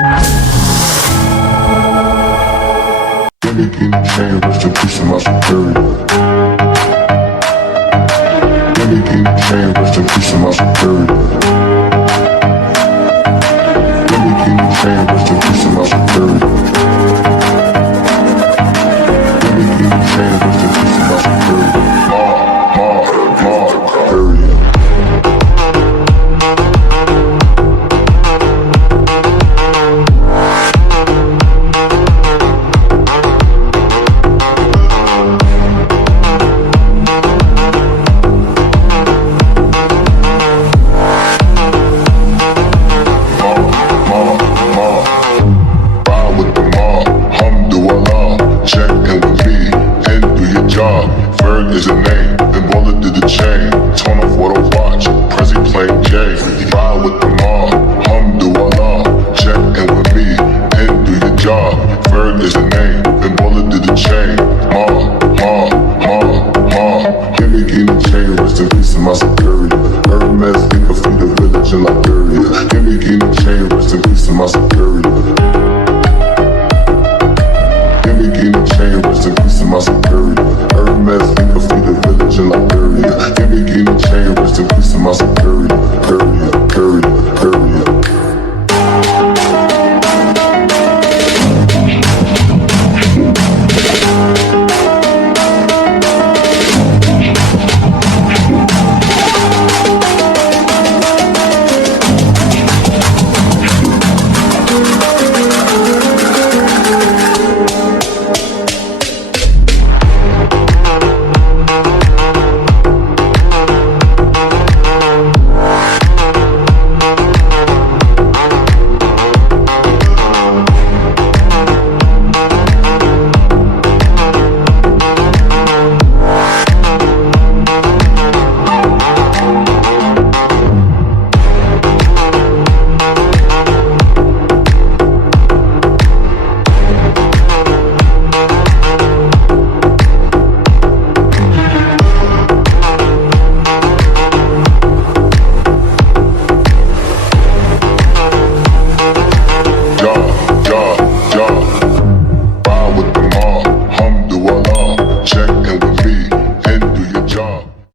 Gimme king chain, rest in peace to my superior. Gimme king chain, rest in peace to my superior. Gimme king chain, rest in peace to my superior. Gimme king chain, rest in peace to my superior. Superior. Is a name, then Baller did the chain. Torn off what I watch, Prezi playing J. Ride with the mob, alhamdulillah. Check in with me, and do your job. Ferg is a name, then Baller did the chain. Gimme the chain, rest in peace to my superior. Hermes, think of the village in Liberia. Gimme the chain, rest in peace to my superior.